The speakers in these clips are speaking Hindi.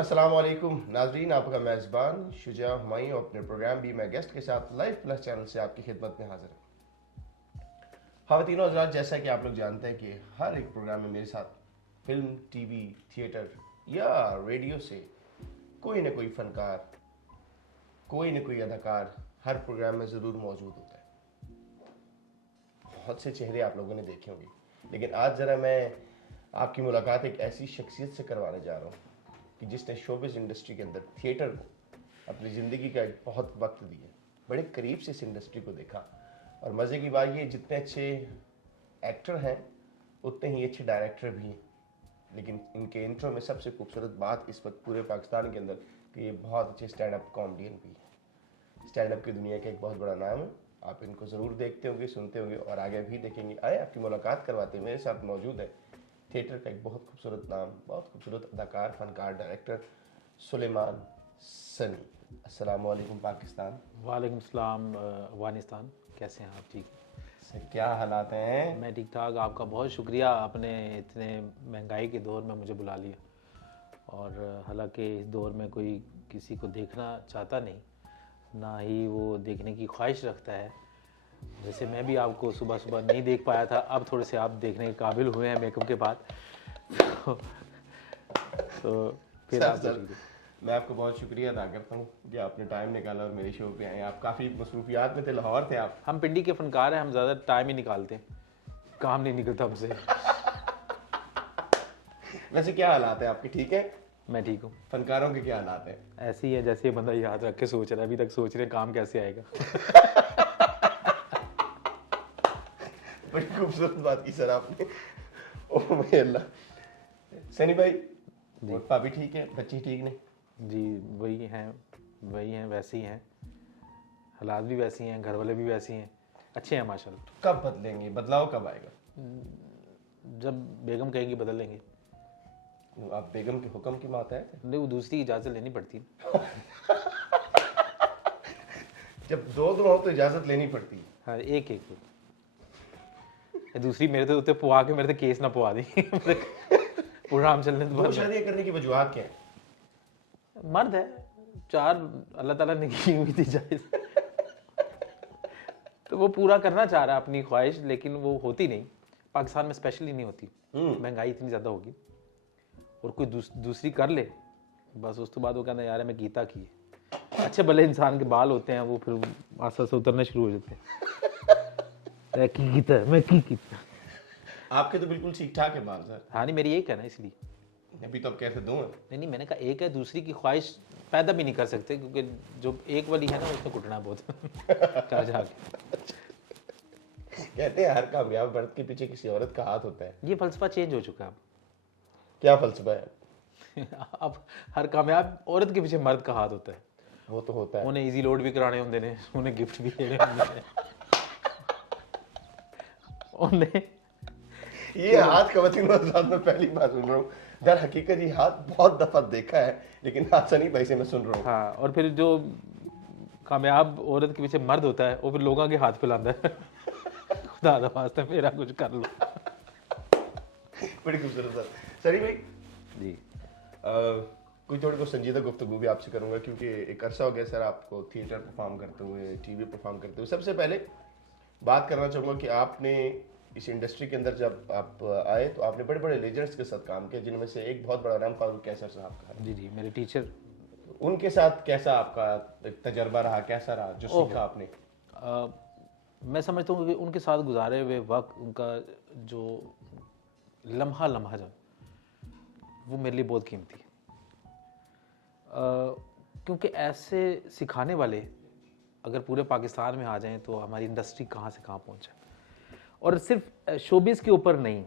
अस्सलाम वालेकुम नाजरीन, आपका मेज़बान शुजा हुमायूं अपने प्रोग्राम बी मैं गेस्ट के साथ लाइव प्लस चैनल से आपकी खिदमत में हाजिर है। ख़वातीन और हज़रात, जैसा कि आप लोग जानते हैं कि हर एक प्रोग्राम में मेरे साथ फिल्म, टीवी, थिएटर या रेडियो से कोई ना कोई फनकार, कोई ना कोई अदाकार हर प्रोग्राम में ज़रूर मौजूद होता है। बहुत से चेहरे आप लोगों ने देखे होंगे, लेकिन आज ज़रा मैं आपकी मुलाकात एक ऐसी शख्सियत से करवाने जा रहा हूँ कि जिसने शोबिज़ इंडस्ट्री के अंदर थिएटर को अपनी ज़िंदगी का एक बहुत वक्त दिया, बड़े करीब से इस इंडस्ट्री को देखा। और मज़े की बात ये, जितने अच्छे एक्टर हैं उतने ही अच्छे डायरेक्टर भी हैं। लेकिन इनके इंट्रो में सबसे खूबसूरत बात इस वक्त पूरे पाकिस्तान के अंदर कि ये बहुत अच्छे स्टैंड अप कॉमेडियन भी हैं। स्टैंड अप की दुनिया का एक बहुत बड़ा नाम है। आप इनको ज़रूर देखते होंगे, सुनते होंगे और आगे भी देखेंगे। आए आपकी मुलाकात करवाते हैं। मेरे साथ मौजूद है थिएटर का एक बहुत खूबसूरत नाम, बहुत खूबसूरत अदाकार, फनकार, डायरेक्टर सुलेमान सनी। अस्सलाम वालेकुम पाकिस्तान। वालेकुम सलाम अफगानिस्तान। कैसे हैं आप? ठीक सर, क्या हालात हैं? मैं ठीक ठाक। आपका बहुत शुक्रिया, आपने इतने महंगाई के दौर में मुझे बुला लिया। और हालांकि इस दौर में कोई किसी को देखना चाहता नहीं, ना ही वो देखने की ख्वाहिश रखता है। जैसे मैं भी आपको सुबह सुबह नहीं देख पाया था, अब थोड़े से आप देखने के काबिल हुए हैं मेकअप के बाद। तो फिर आप सर, मैं आपको बहुत शुक्रिया अदा करता हूँ कि आपने टाइम निकाला और मेरे शो पे आए। आप काफ़ी मसरूफियात में थे, लाहौर थे आप। हम पिंडी के फनकार हैं, हम ज़्यादा टाइम ही निकालते हैं, काम नहीं निकलता हमसे। वैसे क्या हालात है आपके? ठीक है? मैं ठीक हूँ। फनकारों के क्या हालात हैं? ऐसे ही है जैसे ये बंदा याद रख के सोच रहा है, अभी तक सोच रहे हैं काम कैसे आएगा। बड़ी खूबसूरत बात की सर आपने। ओह मेरे अल्लाह। सनी भाई, और भाभी ठीक है? बच्ची ठीक नहीं? जी वही हैं, वैसे ही हैं, हालात भी वैसी हैं, घर वाले भी वैसे हैं, अच्छे हैं माशाल्लाह। कब बदलेंगे? बदलाव कब आएगा? जब बेगम कहेगी बदल लेंगे। आप बेगम के हुक्म की मात है? नहीं, वो दूसरी की इजाज़त लेनी पड़ती है। जब दो हो तो इजाजत लेनी पड़ती है। हाँ, एक एक दूसरी मेरे तो उत्ते पुआ के मेरे तो केस ना पुआ दी। प्रोग्राम चलने तो दो शादियां करने की वजूहत क्या है? मर्द है, 4 अल्लाह ताला ने की हुई थी जायज़। तो वो पूरा करना चाह रहा है अपनी ख्वाहिश, लेकिन वो होती नहीं। पाकिस्तान में स्पेशली नहीं होती, महंगाई इतनी ज़्यादा होगी। और कोई दूसरी कर ले, बस उस तो बाद वो कहना यार मैं कीता की। अच्छे भले इंसान के बाल होते हैं, वो फिर आस्ते आस्ते उतरने शुरू हो जाते हैं। मैं की कीता। आपके तो बिल्कुल ठीक ठाक है बाल सर। हाँ नहीं, मेरी एक है ना, इसलिए। अभी तो अब कैसे दूं? नहीं, मैंने कहा एक है, दूसरी की ख्वाहिश पैदा भी नहीं कर सकते, क्योंकि जो एक वाली है ना उसमें कुटना बहुत। चार चार कहते हैं हर कामयाब मर्द के पीछे किसी औरत का हाथ होता है। ये फलसफा चेंज हो चुका है अब। क्या फलसफा है? अब हर कामयाब औरत के पीछे मर्द का हाथ होता है। वो तो होता है। उन्हें इजी लोड भी कराने होंगे ने, उन्हें गिफ्ट भी देने होंगे ने। उन्हें ये हाथ खवातीन और साथ में पहली बार सुन रहा हूँ। दर हकीकत ये हाथ बहुत दफा देखा है, लेकिन हाथ सनी भाई से मैं सुन रहा हूँ। हाँ, और फिर जो कामयाब औरत के पीछे मर्द होता है, वो फिर लोगों के हाथ फैलाता है। खुदा दा वास्ते मेरा कुछ कर लो। बड़ी खूबसूरत सर। सनी भाई जी, कोई थोड़ी को संजीदा गुफ्तगू भी आपसे करूंगा, क्योंकि एक अरसा हो गया सर आपको थिएटर परफॉर्म करते हुए, टीवी परफॉर्म करते हुए। सबसे पहले बात करना चाहूँगा कि आपने इस इंडस्ट्री के अंदर जब आप आए तो आपने बड़े बड़े लेजेंड्स के साथ काम किया, जिनमें से एक बहुत बड़ा नाम फारूक कैसर साहब का है। जी जी, मेरे टीचर। उनके साथ कैसा आपका तजर्बा रहा, कैसा रहा, जो सीखा आपने? मैं समझता हूँ कि उनके साथ गुजारे हुए वक्त, उनका जो लम्हा लम्हा जो, वो मेरे लिए बहुत कीमती है। क्योंकि ऐसे सिखाने वाले अगर पूरे पाकिस्तान में आ जाएं तो हमारी इंडस्ट्री कहाँ से कहाँ पहुँच जाए। और सिर्फ शोबिज़ के ऊपर नहीं,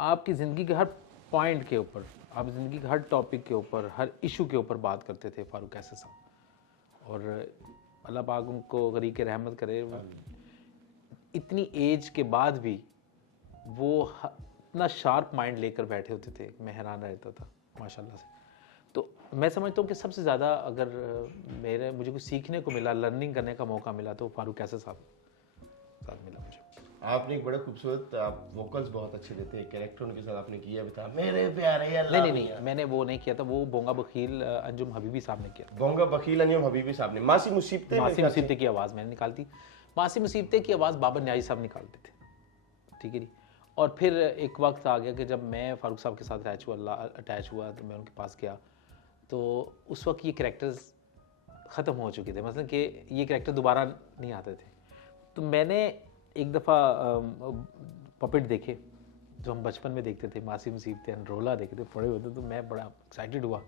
आपकी ज़िंदगी के हर पॉइंट के ऊपर, आप ज़िंदगी के हर टॉपिक के ऊपर, हर इशू के ऊपर बात करते थे फारूक कैसर साहब। और अल्लाह पाक उनको गरीक रहमत करे। इतनी एज के बाद भी वो इतना शार्प माइंड लेकर बैठे होते थे, मैं हैरान रहता था माशाल्लाह से। तो मैं समझता हूँ कि सबसे ज़्यादा अगर मुझे कुछ सीखने को मिला, लर्निंग करने का मौका मिला, तो फारूक कैसर साहब साथ मिला मुझे। आपने एक बड़ा खूबसूरत, आप वोकल्स बहुत अच्छे देते हैं, कैरेक्टर उनके साथ आपने किया भी था, मेरे प्यारे नहीं अल्लाह नहीं मियां। नहीं, मैंने वो नहीं किया था, वो बोंगा बखील अंजुम हबीबी साहब ने किया। बोंगा बकील अनियम हबीबी साहब ने, मासी मुसीबतें मासी मुसीबते की आवाज़ मैंने निकालती। मासी मुसीबते की आवाज़ बाबर न्याजी साहब निकालते थे, ठीक है जी। और फिर एक वक्त आ गया कि जब मैं फारूक साहब के साथ अटैच हुआ तो मैं उनके पास गया, तो उस वक्त ये कैरेक्टर्स ख़त्म हो चुके थे, मतलब कि ये कैरेक्टर दोबारा नहीं आते थे। तो मैंने एक दफ़ा पपेट देखे जो हम बचपन में देखते थे, मासी मुसीबतें, रोला देखे थे, पड़े होते, तो मैं बड़ा एक्साइटेड हुआ।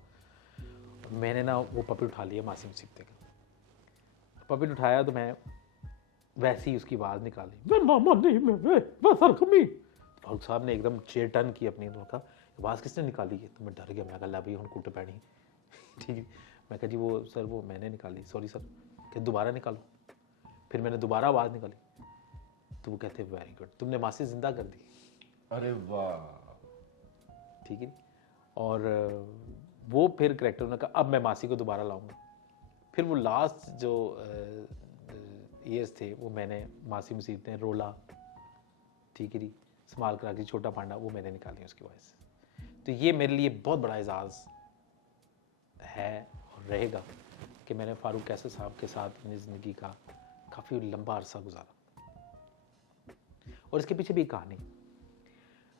मैंने ना वो पपेट उठा लिया मासी मुसीबतें का। पपेट उठाया तो मैं वैसे ही उसकी आवाज़ निकाली, मैं मामा नहीं मैं फारूक साहब ने एकदम चेयर टर्न की अपनी, तो कहा आवाज़ किसने निकाली है? तो मैं डर गया, मैं कहा ला भाई हम कूटे पैनी, ठीक है। मैं कहा जी वो सर वो मैंने निकाली, सॉरी सर। कि दोबारा निकालो। फिर मैंने दोबारा आवाज़ निकाली, तो वो कहते वेरी गुड, तुमने मासी जिंदा कर दी। अरे वाह, ठीक है। और वो फिर करेक्टर उन्होंने कहा अब मैं मासी को दोबारा लाऊंगा। फिर वो लास्ट जो ईयर्स थे वो मैंने मासी मुसीबतें, रोला, ठीक है जी, स्माल कराची, छोटा पांडा, वो मैंने निकाली उसकी वॉइस। तो ये मेरे लिए बहुत बड़ा एजाज़ है और रहेगा कि मैंने फारूक कैसर साहब के साथ अपनी ज़िंदगी का काफ़ी लंबा अरसा गुजारा। और इसके पीछे भी एक कहानी,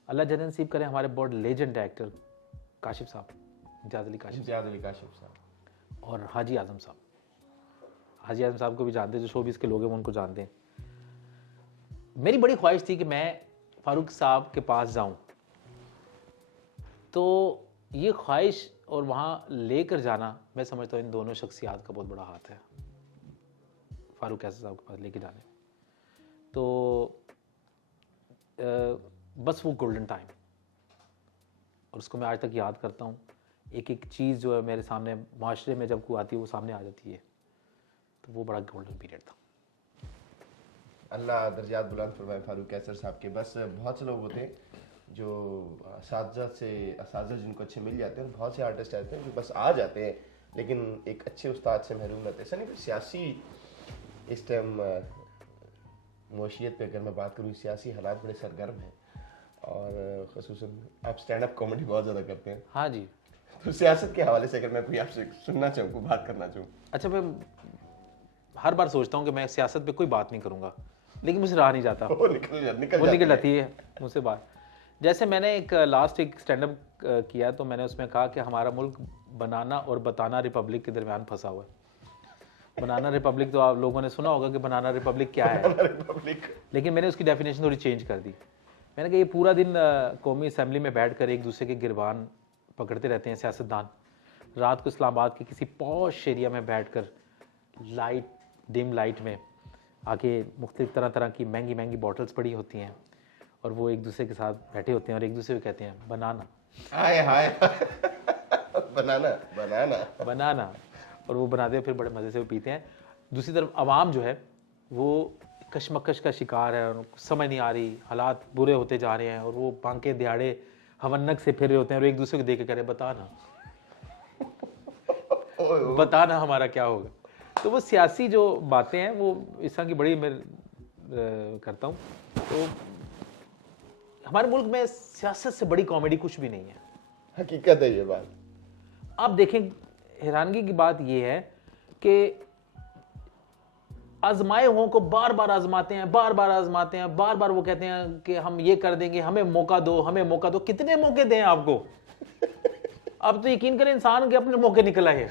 अल्लाह जन्नत नसीब करे, हमारे बहुत लेजेंड एक्टर काशिफ साहब, इम्तियाज़ अली काशिफ साहब और हाजी आज़म साहब। हाजी आज़म साहब को भी जानते हैं, जो शोबिस के लोग हैं वो उनको जानते हैं। मेरी बड़ी ख्वाहिश थी कि मैं फारूक साहब के पास जाऊं, तो ये ख्वाहिश और वहाँ लेकर जाना, मैं समझता हूँ इन दोनों शख्सियात का बहुत बड़ा हाथ है, फारूक कैसर साहब के पास लेके जाने। तो बस वो गोल्डन टाइम, और उसको मैं आज तक याद करता हूँ। एक एक चीज़ जो है मेरे सामने माशरे में जब कोई आती है वो सामने आ जाती है, तो वो बड़ा गोल्डन पीरियड था। अल्लाह दर्जात बुलंद फरमाए फारूक कैसर साहब के। बस बहुत से लोग होते हैं जो असातिज़ा जिनको अच्छे मिल जाते हैं, बहुत से आर्टिस्ट आते हैं जो बस आ जाते हैं लेकिन एक अच्छे उस्ताद से महरूम रहते हैं। सनी सियासी इस टाइम मौशियत पे अगर मैं बात करूँ, सियासी हालात बड़े सरगर्म हैं और ख़ुसूसन आप स्टैंड अप कॉमेडी बहुत ज़्यादा करते हैं। हाँ जी। तो सियासत के हवाले से अगर मैं कोई आपसे सुनना चाहूँ, कोई बात करना चाहूँ। अच्छा, मैं हर बार सोचता हूँ कि मैं सियासत पे कोई बात नहीं करूँगा, लेकिन मुझे रहा नहीं जाता, वो निकल जाती है मुझसे बात। जैसे मैंने एक स्टैंड अप किया तो मैंने उसमें कहा कि हमारा मुल्क बनाना और बताना रिपब्लिक के दरमियान फंसा हुआ है। बनाना रिपब्लिक तो आप लोगों ने सुना होगा कि बनाना रिपब्लिक क्या है, लेकिन मैंने उसकी डेफिनेशन थोड़ी चेंज कर दी। मैंने कहा ये पूरा दिन कौमी असम्बली में बैठकर एक दूसरे के गिरबान पकड़ते रहते हैं सियासतदान, रात को इस्लामाबाद के किसी पॉश एरिया में बैठकर डिम लाइट में आके मुख्तलिफ तरह की महंगी महंगी बॉटल्स पड़ी होती हैं और वो एक दूसरे के साथ बैठे होते हैं और एक दूसरे को कहते हैं बनाना, हाय हाय बनाना बनाना बनाना, और वो बनाते हैं, फिर बड़े मज़े से वो पीते हैं। दूसरी तरफ आवाम जो है वो कशमकश का शिकार है, उनको समझ नहीं आ रही, हालात बुरे होते जा रहे हैं और वो बांके दिहाड़े हवन्नक से फिर रहे होते हैं और एक दूसरे को देख के कह रहे बताना बताना हमारा क्या होगा। तो वो सियासी जो बातें हैं वो इस तरह की बड़ी मैं करता हूँ। तो हमारे मुल्क में सियासत से बड़ी कॉमेडी कुछ भी नहीं है, हकीकत है ये बात। आप देखें, हैरानगी की बात यह है कि आजमाए हुओं को बार बार आजमाते हैं, बार बार वो कहते हैं कि हम ये कर देंगे, हमें मौका दो। कितने मौके दें आपको? अब तो यकीन करें इंसान के अपने मौके निकल आए।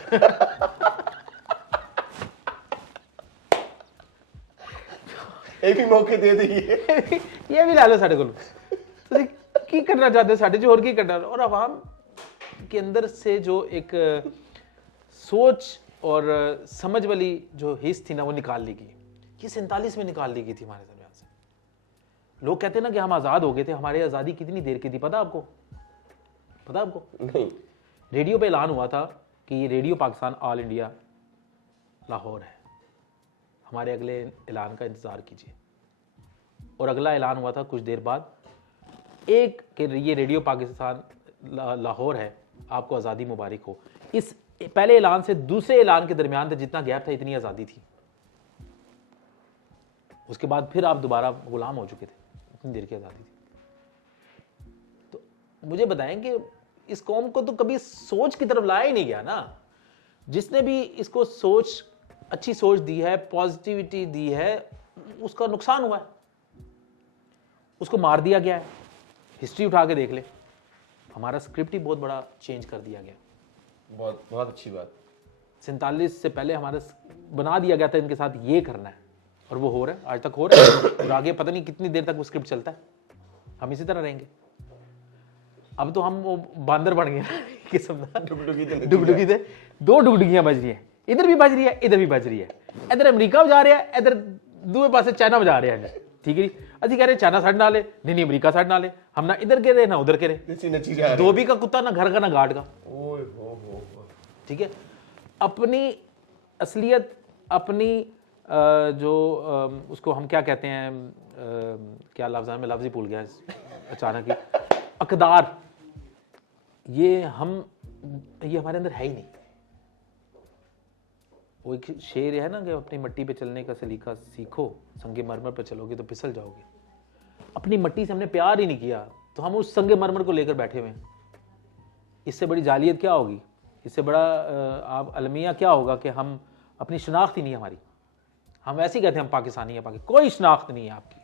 एक ही मौके दे दीजिए, ये भी ला लो साढ़े को, की करना चाहते साढ़े जो और की करना। और आवाम के अंदर से जो एक सोच और समझ वाली जो हिस्स थी ना वो निकाल ली गई। ये 47 में निकाल ली गई थी हमारे दरमियान से। लोग कहते हैं ना कि हम आज़ाद हो गए थे, हमारी आज़ादी कितनी देर की थी पता आपको? नहीं। रेडियो पे ऐलान हुआ था कि ये radio Pakistan all India Lahore है, हमारे अगले ऐलान का इंतज़ार कीजिए। और अगला ऐलान हुआ था कुछ देर बाद, एक कि ये रेडियो पाकिस्तान लाहौर है, आपको आज़ादी मुबारक हो। इस पहले ऐलान से दूसरे ऐलान के दरमियान जितना गैप था इतनी आज़ादी थी। उसके बाद फिर आप दोबारा गुलाम हो चुके थे, इतनी देर की आज़ादी थी। तो मुझे बताएं कि इस कौम को तो कभी सोच की तरफ लाया ही नहीं गया ना। जिसने भी इसको सोच, अच्छी सोच दी है, पॉजिटिविटी दी है, उसका नुकसान हुआ है, उसको मार दिया गया है। हिस्ट्री उठा के देख ले, हमारा स्क्रिप्ट ही बहुत बड़ा चेंज कर दिया गया। बहुत बहुत अच्छी बात। 47 से पहले हमारा बना दिया गया था इनके साथ ये करना है, और वो हो रहा है, आज तक हो रहा है, और आगे पता नहीं कितनी देर तक वो स्क्रिप्ट चलता है, हम इसी तरह रहेंगे। अब तो हम वो बांदर बन गए किस्म डुगडुगी थे, 2 डुगडुगियां बज रही हैं, इधर भी बज रही है, इधर भी बज रही है, इधर अमेरिका जा रहा है, इधर दूसरे पास चाइना जा रहा है। ठीक है जी, अभी कह रहे चाइना साइड ना ले, नहीं अमेरिका साइड ना ले, हम ना इधर के रहे ना उधर के रहे, धोबी का कुत्ता ना घर का ना घाट का। ठीक है, अपनी असलियत, अपनी जो उसको हम क्या कहते हैं, क्या लफ्ज़ है, मैं लफ्ज़ ही भूल गया अचानक ही, अकदार, ये हमारे अंदर है ही नहीं। वो एक शेर है ना कि अपनी मट्टी पे चलने का सलीका सीखो, संगे मरमर पर चलोगे तो फिसल जाओगे। अपनी मट्टी से हमने प्यार ही नहीं किया, तो हम उस संगे मरमर को लेकर बैठे हुए हैं। इससे बड़ी जालियत क्या होगी, इससे बड़ा आप अलमिया क्या होगा कि हम अपनी शनाख्त ही नहीं है हमारी। हम ऐसे ही कहते हैं हम पाकिस्तानी हैं, कोई शनाख्त नहीं है आपकी।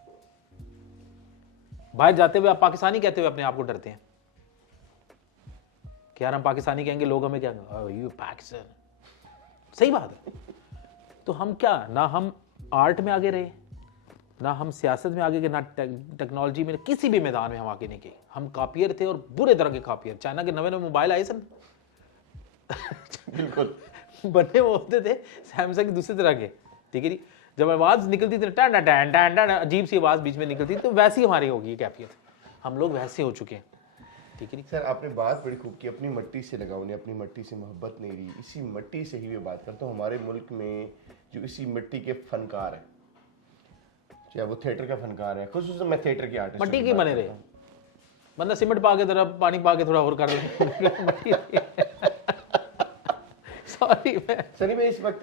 बाहर जाते हुए आप पाकिस्तानी कहते हुए अपने आप को डरते हैं कि यार हम पाकिस्तानी कहेंगे, लोग हमें क्या यू पाकिस्तान। सही बात है। तो हम क्या, ना हम आर्ट में आगे रहे, ना हम सियासत में आगे गए, ना टेक्नोलॉजी में, किसी भी मैदान में हम आगे नहीं गए। हम कापियर थे, और बुरे तरह के कापियर। चाइना के नवे नवे मोबाइल आए सन बिल्कुल बने वो होते थे सैमसंग के दूसरी तरह के। ठीक है जी, जब आवाज निकलती थी टैन टैन टैन टैन, अजीब सी आवाज बीच में निकलती, तो वैसी हमारी होगी कैफियत। हम लोग वैसे हो चुके हैं। ठीक है सर, आपने बात बड़ी खूब की, अपनी मिट्टी से लगाव ने, अपनी मिट्टी से मोहब्बत नहीं रही। इसी मिट्टी से ही मैं बात करता हूँ। हमारे मुल्क में जो इसी मिट्टी के फनकार हैं, चाहे वो थिएटर का फनकार है, खुसूसन मैं थिएटर की आर्टिस्ट, मट्टी की बने रहे, वरना सीमेंट पा के जरा पानी पा के थोड़ा और कर सॉरी सनी भाई, इस वक्त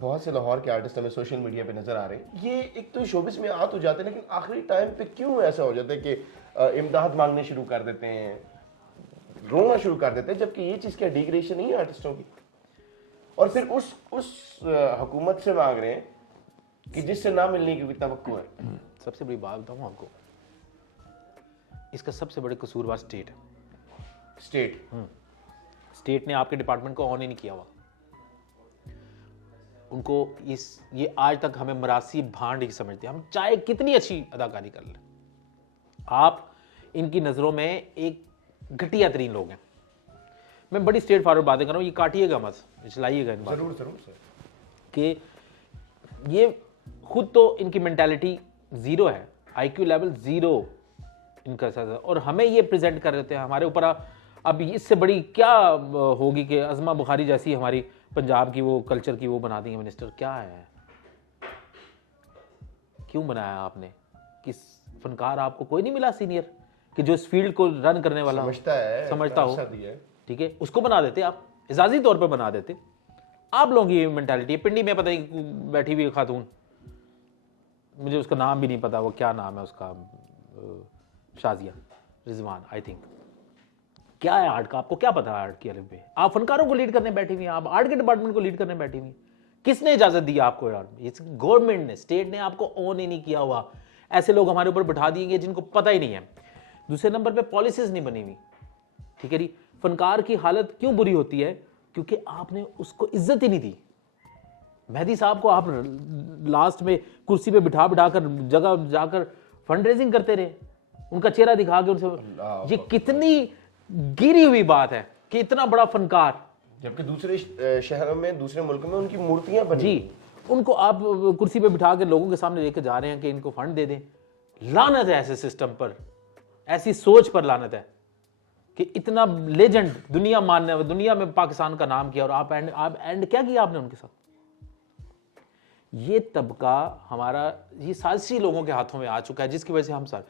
बहुत से लाहौर के आर्टिस्ट हमें सोशल मीडिया पे नजर आ रहे हैं। ये एक तो शोबिस में आ तो जाते हैं, लेकिन आखिरी टाइम पे क्यों ऐसा हो जाता है कि इमदाद मांगने शुरू कर देते हैं, रोना शुरू कर देते हैं, जबकि ये चीज़ क्या डिग्रेडेशन नहीं है आर्टिस्टों की। और फिर उस हुकूमत से मांग रहे हैं कि जिससे ना मिलने की तवक्को है। सबसे बड़ी बात बताऊं आपको, इसका सबसे बड़े कसूरवार स्टेट है। स्टेट ने आपके डिपार्टमेंट को ऑन ही नहीं किया हुआ। उनको ये आज तक हमें मरासी भांड ही समझते हैं। हम चाहे कितनी अच्छी अदाकारी कर लें, आप इनकी नज़रों में एक घटिया तरीन लोग हैं। मैं बड़ी स्ट्रेट फॉरवर्ड बातें कर रहा हूँ, ये काटिएगा मत, चलाइएगा इन जरूर जरूर सर। कि ये खुद तो इनकी मेंटालिटी जीरो है, आईक्यू लेवल जीरो इनका साथ, और हमें ये प्रेजेंट कर देते हैं हमारे ऊपर। अब इससे बड़ी क्या होगी कि अज़मा बुखारी जैसी हमारी पंजाब की वो कल्चर की वो बना दी मिनिस्टर। क्या है, क्यों बनाया आपने? किस फनकार आपको कोई नहीं मिला सीनियर कि जो इस फील्ड को रन करने वाला समझता हो? ठीक है, उसको बना देते आप, इजाजी तौर पे बना देते। आप लोगों की मेंटालिटी है। पिंडी में पता नहीं बैठी हुई खातून, मुझे उसका नाम भी नहीं पता, वो क्या नाम है उसका, शाजिया रिजवान आई थिंक। क्या है आर्ट का, आपको क्या पता है आर्ट की अलग पे? आप फनकारों को लीड करने बैठी हुई हैं, आप आर्ट के डिपार्टमेंट को लीड करने बैठी हुई। किसने इजाजत दी आपको यार? गवर्नमेंट ने, स्टेट ने आपको ऑन ही नहीं किया हुआ। ऐसे लोग हमारे ऊपर बिठा दिए गए जिनको पता ही नहीं है। दूसरे नंबर पे पॉलिसीज नहीं बनी हुई। ठीक है जी, फनकार की हालत क्यों बुरी होती है? क्योंकि आपने उसको इज्जत ही नहीं दी। मेहदी साहब को आप लास्ट में कुर्सी पे बिठा बिठा कर जगह जाकर फंड रेजिंग करते रहे, उनका चेहरा दिखा के उनसे। ये कितनी गिरी हुई बात है कि इतना बड़ा फनकार, जबकि दूसरे शहरों में, दूसरे मुल्कों में उनकी मूर्तियां बनी जी, उनको आप कुर्सी पे बिठा के लोगों के सामने लेके जा रहे हैं कि इनको फंड दे दें। लानत है ऐसे सिस्टम पर, ऐसी सोच पर लानत है कि इतना लेजेंड दुनिया मानने, दुनिया में पाकिस्तान का नाम किया, और आप एंड क्या किया आपने उनके साथ? ये तबका हमारा, ये साजिशी लोगों के हाथों में आ चुका है, जिसकी वजह से हम सर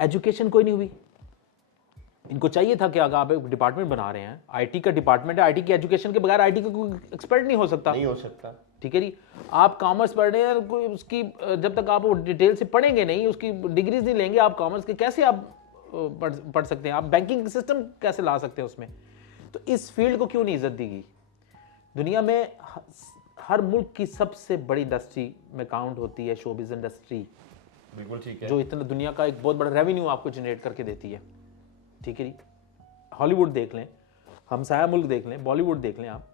एजुकेशन कोई नहीं हुई। इनको चाहिए था कि अगर आप एक डिपार्टमेंट बना रहे हैं, आईटी का डिपार्टमेंट है, आईटी की एजुकेशन के बगैर आईटी का कोई एक्सपर्ट नहीं हो सकता। नहीं हो सकता। ठीक है जी, आप कॉमर्स पढ़ रहे हैं, कोई उसकी जब तक आप वो डिटेल से पढ़ेंगे नहीं, उसकी डिग्रीज नहीं लेंगे आप कॉमर्स के, कैसे आप पढ़ सकते हैं? आप बैंकिंग सिस्टम कैसे ला सकते हैं उसमें? तो इस फील्ड को क्यों नहीं इज्जत दी गई? दुनिया में हर मुल्क की सबसे बड़ी इंडस्ट्री में काउंट होती है शोबिज इंडस्ट्री। बिल्कुल ठीक है। जो इतना दुनिया का एक बहुत बड़ा रेवेन्यू आपको जनरेट करके देती है। ठीक है जी, हॉलीवुड देख लें, हमसाया मुल्क देख लें, बॉलीवुड देख लें आप,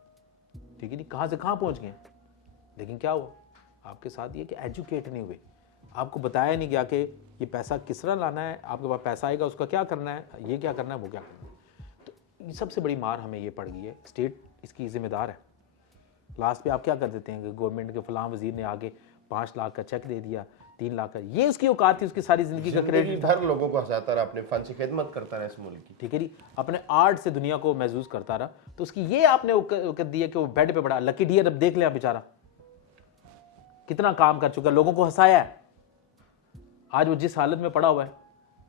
ठीक है जी, कहाँ से कहाँ पहुँच गए। लेकिन क्या हुआ आपके साथ? ये कि एजुकेट नहीं हुए, आपको बताया नहीं गया कि ये पैसा किस तरह लाना है, आपके पास पैसा आएगा उसका क्या करना है, ये क्या करना है, वो क्या करना है। तो ये सबसे बड़ी मार हमें ये पड़ गई है। स्टेट इसकी जिम्मेदार है। लास्ट पे आप क्या कर देते हैं कि गवर्नमेंट के फलां वजीर ने आगे 5 लाख का चेक दे दिया, 3 लाख का, ये उसकी औकात थी, उसकी सारी जिंदगी का क्रेडिट भर लोगों को हंसाता रहा, अपने फन से खिदमत करता रहा इस मुल्क की। ठीक है जी, अपने आर्ट से दुनिया को महसूस करता रहा। तो उसकी ये आपने औकात दी है कि वो बेड पे पड़ा। लकी डियर अब देख लें, आप बेचारा कितना काम कर चुका है, लोगों को हंसाया है। आज वो जिस हालत में पड़ा हुआ है,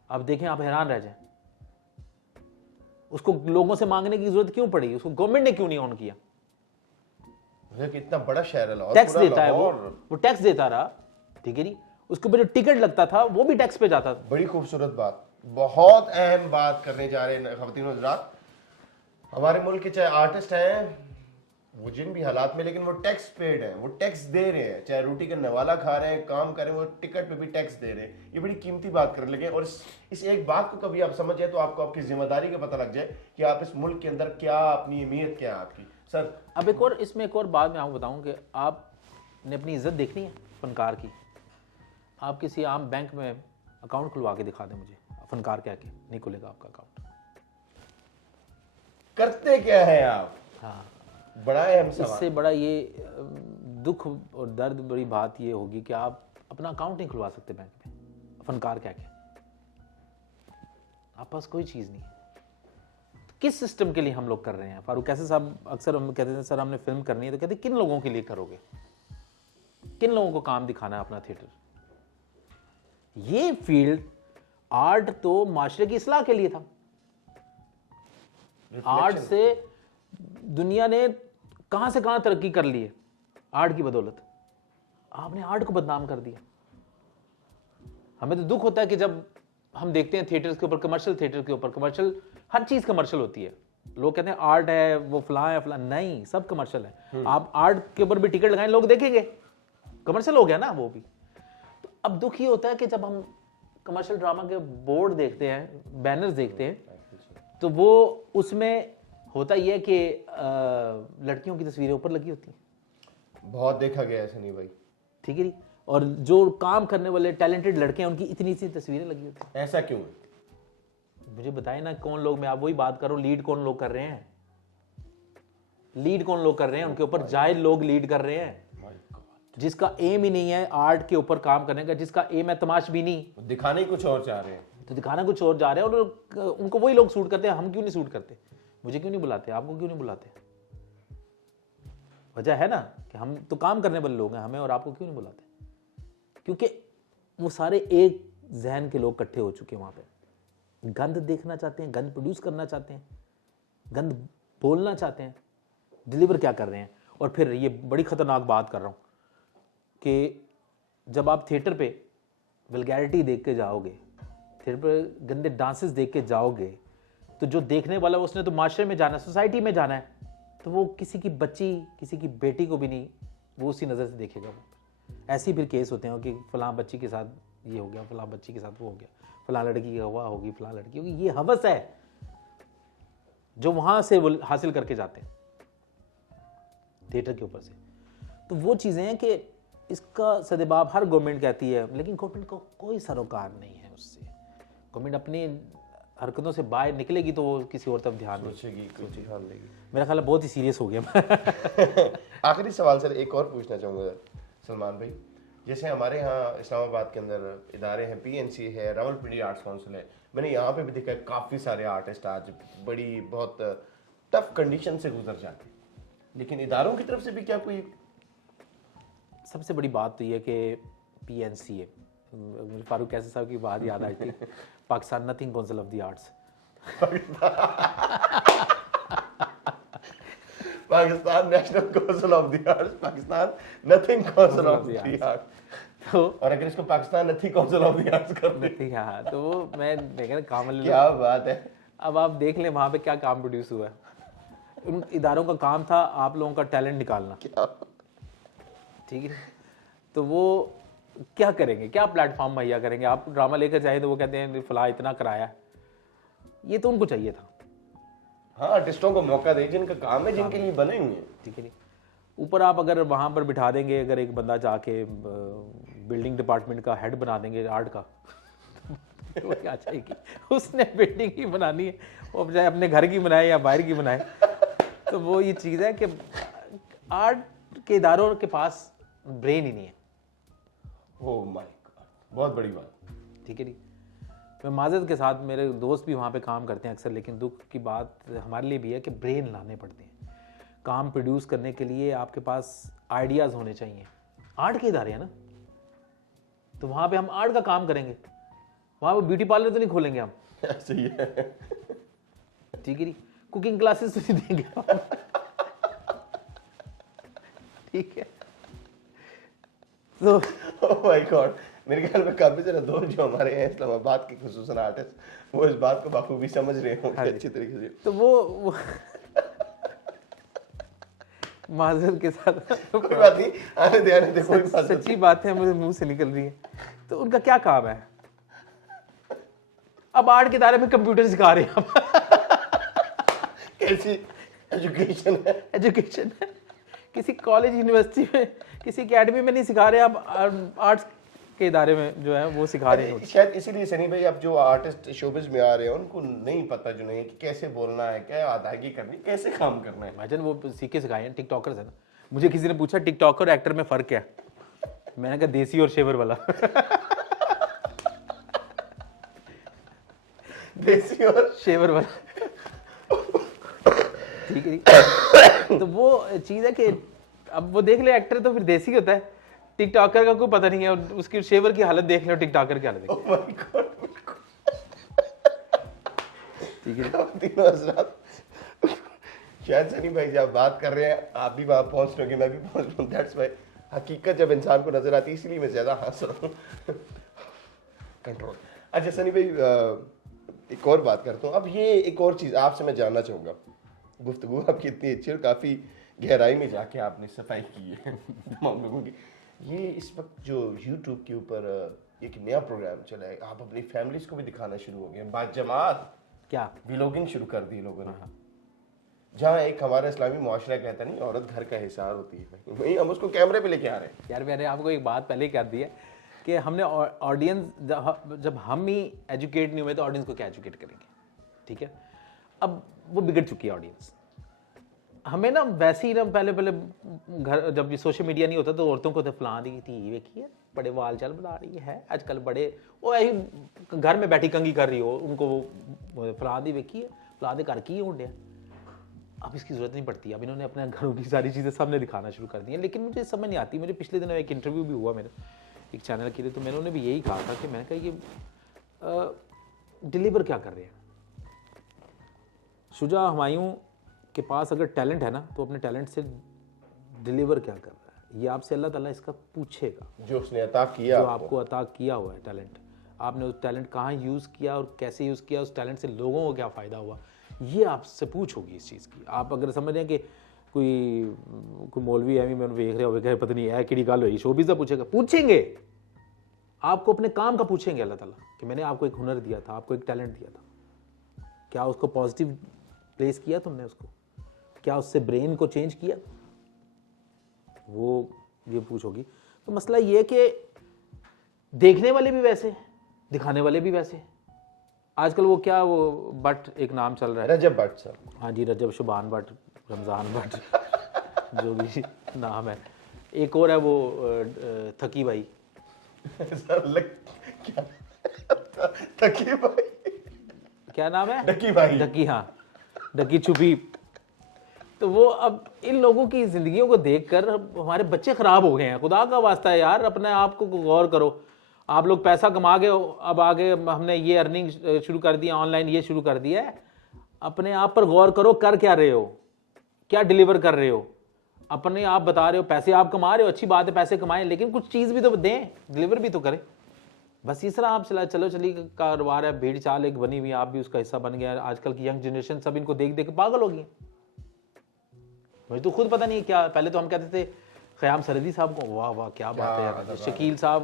अब देखें, आप हैरान रह जाए। उसको लोगों से मांगने की जरूरत क्यों पड़ी? उसको गवर्नमेंट ने क्यों नहीं ऑन किया? कितना बड़ा शहर है, टैक्स देता है वो टैक्स देता रहा। ठीक है जी, उसके ऊपर जो टिकट लगता था वो भी टैक्स पे जाता था। बड़ी खूबसूरत बात, बहुत अहम बात करने जा रहे हैं ख़वातीन और हज़रात। हमारे मुल्क के चाहे आर्टिस्ट हैं वो जिन भी हालात में, लेकिन वो टैक्स पेड हैं, वो टैक्स दे रहे हैं, चाहे रोटी का नवाला खा रहे हैं, काम कर रहे हैं, वो टिकट पे भी टैक्स दे रहे हैं। ये बड़ी कीमती बात करने लगे। और इस एक बात को कभी आप समझ जाए तो आपको आपकी जिम्मेदारी का पता लग जाए कि आप इस मुल्क के अंदर क्या, अपनी अहमियत क्या है आपकी। सर अब इसमें एक और बात मैं आपको बताऊं कि आपने अपनी इज्जत देखनी है फनकार की। आप किसी आम बैंक में अकाउंट खुलवा के दिखा दें मुझे, फनकार कह के, नहीं खुलेगा आपका अकाउंट। करते क्या है आप? हाँ, बड़ा अहम सवाल। इससे बड़ा ये दुख और दर्द बड़ी बात ये होगी कि आप अपना अकाउंट नहीं खुलवा सकते बैंक में फनकार कह के। आप पास कोई चीज़ नहीं है। किस सिस्टम के लिए हम लोग कर रहे हैं? फारूक कैसे साहब अक्सर हम कहते हैं सर हमने फिल्म करनी है, तो कहते किन लोगों के लिए करोगे, किन लोगों को काम दिखाना है अपना थिएटर? ये फील्ड आर्ट तो माशरे की इस्लाह के लिए था। आर्ट से दुनिया ने कहां से कहां तरक्की कर ली है आर्ट की बदौलत। आपने आर्ट को बदनाम कर दिया। हमें तो दुख होता है कि जब हम देखते हैं थिएटर्स के ऊपर, कमर्शियल थिएटर के ऊपर, कमर्शियल हर चीज कमर्शियल होती है। लोग कहते हैं आर्ट है वो फलां है फलां, नहीं, सब कमर्शियल है। आप आर्ट के ऊपर भी टिकट लगाएं, लोग देखेंगे, कमर्शियल हो गया ना वो भी। तो अब दुख ये होता है कि जब हम कमर्शियल ड्रामा के बोर्ड देखते हैं, बैनर्स देखते हैं, तो वो उसमें होता यह है कि लड़कियों की तस्वीरें ऊपर लगी होती हैं। बहुत देखा गया है सनी भाई। ठीक है जी, और जो काम करने वाले टैलेंटेड लड़के हैं उनकी इतनी सी तस्वीरें लगी होती हैं। ऐसा क्यों है? मुझे बताए ना कौन लोग, मैं आप वही बात करो, लीड कौन लोग कर रहे हैं, लीड कौन लोग कर रहे हैं, उनके ऊपर जाहिल लोग लीड कर रहे हैं, जिसका एम ही नहीं है आर्ट के ऊपर काम करने का, जिसका एम है तमाशबीनी, दिखाने ही कुछ और चाह रहे हैं। तो दिखाना कुछ और जा रहे हैं, और उनको वही लोग सूट करते हैं। हम क्यों नहीं सूट करते? मुझे क्यों नहीं बुलाते? आपको क्यों नहीं बुलाते? वजह है ना कि हम तो काम करने वाले लोग हैं, हमें और आपको क्यों नहीं बुलाते? क्योंकि वो सारे एक जहन के लोग इकट्ठे हो चुके हैं वहां पे। गंद देखना चाहते हैं, गंद प्रोड्यूस करना चाहते हैं, गंद बोलना चाहते हैं, डिलीवर क्या कर रहे हैं। और फिर ये बड़ी खतरनाक बात कर रहा हूं कि जब आप थिएटर पे वल्गैरिटी देख के जाओगे, थिएटर पे गंदे डांसेस देख के जाओगे, तो जो देखने वाला उसने तो माशरे में जाना है, सोसाइटी में जाना है, तो वो किसी की बच्ची, किसी की बेटी को भी नहीं वो उसी नज़र से देखेगा। ऐसे ही फिर केस होते हैं कि फलां बच्ची के साथ ये हो गया, फलां बच्ची के साथ वो हो गया, फलां लड़की की हवा होगी, फलां लड़की होगी। ये हवस है जो वहां से वो हासिल करके जाते हैं थिएटर के ऊपर से। तो वो चीज़ें हैं कि इसका सदेबाब हर गवर्नमेंट कहती है, लेकिन गवर्नमेंट को कोई सरोकार नहीं है उससे। गवर्नमेंट अपनी हरकतों से बाहर निकलेगी तो वो किसी और तरफ ध्यान सोचेगी, कुछ ध्यान देगी। मेरा ख्याल है बहुत ही सीरियस हो गया। आखिरी सवाल सर एक और पूछना चाहूँगा सलमान भाई, जैसे हमारे यहाँ इस्लामाबाद के अंदर इदारे हैं, पीएनसी है, रावलपिंडी आर्ट्स काउंसिल है, मैंने यहाँ पे भी देखा है काफ़ी सारे आर्टिस्ट आज बड़ी बहुत टफ कंडीशन से गुजर जाते हैं, लेकिन इदारों की तरफ से भी क्या कोई? सबसे बड़ी बात तो ये कि पीएनसी है, मुझे फारूक कैसे साहब की बात याद आई थी, Pakistan nothing council of the arts. Pakistan national council of the arts, Pakistan nothing council of the arts. तो और अगर इसको Pakistan nothing council of the arts कर दे, ठीक है, हाँ, तो वो मैं देखें कामल, क्या बात है। अब आप देख लें वहाँ पे क्या काम प्रोड्यूस हुआ है। उन इदारों का काम था आप लोगों का टैलेंट निकालना, क्या ठीक है। तो वो क्या करेंगे, क्या प्लेटफॉर्म मुहैया करेंगे? आप ड्रामा लेकर जाए तो वो कहते हैं फला इतना कराया, ये तो उनको चाहिए था। हाँ, आर्टिस्टों को मौका दे जिनका काम है, जिनके लिए बने हुए हैं, ठीक है नहीं। ऊपर आप अगर वहाँ पर बिठा देंगे, अगर एक बंदा जाके बिल्डिंग डिपार्टमेंट का हेड बना देंगे आर्ट का तो वो क्या चाहिए कि उसने बिल्डिंग ही बनानी है, वो चाहे अपने घर की बनाए या बाहर की बनाए। तो वो ये चीज़ है कि आर्ट के इदारों के पास ब्रेन ही नहीं है। ओह माय गॉड, बहुत बड़ी बात। ठीक है नहीं। मैं माजरत के साथ, मेरे दोस्त भी वहाँ पे काम करते हैं अक्सर, लेकिन दुख की बात हमारे लिए भी है कि ब्रेन लाने पड़ते हैं। काम प्रोड्यूस करने के लिए आपके पास आइडियाज़ होने चाहिए। आर्ट के इदारे हैं ना, तो वहाँ पे हम आर्ट का काम करेंगे, वहाँ पे ब्यूटी पार्लर तो नहीं खोलेंगे हम, ऐसे ही है। ठीक है नहीं। कुकिंग क्लासेस तो नहीं देंगे हम। ठीक है। तो ओह माय गॉड, मेरे ख्याल में काफी सारे दोस्त जो हमारे हैं इस्लामाबाद के खुसूसन आर्टिस्ट, वो इस बात को बखूबी समझ रहे होंगे अच्छी तरीके से। तो वो माजरत के साथ कोई बात नहीं, आने दे कोई बात नहीं। सच्ची बात है, मुझे मुंह से निकल रही है। तो उनका क्या काम है? अब आर्ट के दायरे में कंप्यूटर सिखा रहे हैं हम। कैसी एजुकेशन है? एजुकेशन है, किसी कॉलेज यूनिवर्सिटी में, किसी एकेडमी में नहीं सिखा रहे, अब आर्ट्स के इदारे में जो है वो सिखा रहे हैं। शायद इसीलिए सनी भाई, अब जो आर्टिस्ट शोबिज में आ रहे हैं उनको नहीं पता, जो नहीं कि कैसे बोलना है, क्या अदायगी करनी, कैसे काम करना है। इमेजिन वो सीखे सिखाए हैं, टिकटॉकर्स है ना। मुझे किसी ने पूछा टिकटॉकर और एक्टर में फ़र्क क्या है, मैंने कहा देसी और शेवर वाला। देसी और शेवर वाला, ठीक है। तो वो चीज़ है कि अब वो देख ले, एक्टर तो फिर देसी होता है, टिकटॉकर का कोई पता नहीं है, और उसकी शेवर की हालत देख लो, टिकटॉकर की हालत देख लो। ओह माय गॉड, ठीक है। तीनों हजरात, शायद सनी भाई जब बात कर रहे हैं आप भी वहां पहुंच रहे, मैं भी पहुंच रहा हूँ। दैट्स व्हाई हकीकत जब इंसान को नजर आती है, इसलिए मैं ज्यादा हंस रहा हूँ। कंट्रोल। अच्छा सनी भाई, एक और बात करता हूँ अब। ये एक और चीज आपसे मैं जानना चाहूंगा, गुफ्तगू आपकी इतनी अच्छी और काफी गहराई में जाके आपने सफाई की है तमाम लोगों की। ये इस वक्त जो यूट्यूब के ऊपर एक नया प्रोग्राम चला है, आप अपनी फैमिलीज को भी दिखाना शुरू हो गए, बाजमात क्या व्लॉगिंग शुरू कर दी लोगों ने, जहाँ एक हमारा इस्लामी मुआशरा कहता नहीं, औरत घर का हिसार होती है, वही हम उसको कैमरे पे लेके आ रहे हैं। यार, मैंने आपको एक बात पहले ही कह दी है कि हमने ऑडियंस, जब हम ही एजुकेट नहीं हुए तो ऑडियंस को क्या एजुकेट करेंगे? ठीक है। अब वो बिगड़ चुकी है ऑडियंस। हमें ना वैसे ही ना, पहले घर जब भी सोशल मीडिया नहीं होता तो औरतों को तो फलां दी थी, देखिए बड़े वाल चाल बना रही है आजकल, बड़े वो ऐसी घर में बैठी कंगी कर रही हो, उनको वो फलां दी देखिए, फलां दे घर की होंडे। अब इसकी जरूरत नहीं पड़ती, अब इन्होंने अपने घरों की सारी चीज़ें सामने दिखाना शुरू कर दी हैं। लेकिन मुझे समझ नहीं आती, मुझे पिछले दिनों एक इंटरव्यू भी हुआ मेरे एक चैनल के लिए, तो मैंने उन्हें भी यही कहा था कि मैंने कहा ये डिलीवर क्या कर रहे हैं? शुजा हुमायूं के पास अगर टैलेंट है ना, तो अपने टैलेंट से डिलीवर क्या कर रहा है, ये आपसे अल्लाह ताला इसका पूछेगा। जो उसने अता किया, जो आपको अता किया हुआ है टैलेंट, आपने उस टैलेंट कहाँ यूज़ किया और कैसे यूज़ किया, उस टैलेंट से लोगों को क्या फ़ायदा हुआ, ये आपसे पूछ होगी इस चीज़ की। आप अगर समझ रहे हैं कि कोई मौलवी है, मैं देख रहे हो पता नहीं है कि गल हुई, शोबिज़ का पूछेगा, पूछेंगे आपको, अपने काम का पूछेंगे अल्लाह ताला कि मैंने आपको एक हुनर दिया था, आपको एक टैलेंट दिया था, क्या उसको पॉजिटिव प्लेस किया तुमने उसको, क्या उससे ब्रेन को चेंज किया, वो ये पूछोगी। तो मसला ये कि देखने वाले भी वैसे, दिखाने वाले भी वैसे। आजकल वो क्या, वो बट एक नाम चल रहा है, रजब भट्ट सर। हाँ जी, रजब शुबान भट्ट, रमज़ान भट्ट, जो भी नाम है। एक और है वो थकी भाई, क्या थकी भाई, क्या नाम है, डकी भाई, डकी, हाँ डकी छुपी। तो वो अब इन लोगों की जिंदगियों को देखकर हमारे बच्चे खराब हो गए हैं। खुदा का वास्ता है यार, अपने आप को गौर करो। आप लोग पैसा कमा गए हो, अब आगे हमने ये अर्निंग शुरू कर दी, ऑनलाइन ये शुरू कर दिया है। अपने आप पर गौर करो, कर क्या रहे हो, क्या डिलीवर कर रहे हो। अपने आप बता रहे हो पैसे आप कमा रहे हो, अच्छी बात है पैसे कमाएं, लेकिन कुछ चीज़ भी तो दें, डिलीवर भी तो करें। बस इस तरह आप चलो चली कारोबार है, भीड़ चाल एक बनी हुई, आप भी उसका हिस्सा बन गया। आजकल की यंग जनरेशन सब इनको देख देख पागल हो गई। मुझे तो खुद पता नहीं क्या, पहले तो हम कहते थे ख़याम सरदी साहब को, वाह वाह क्या बात है यार, शकील साहब,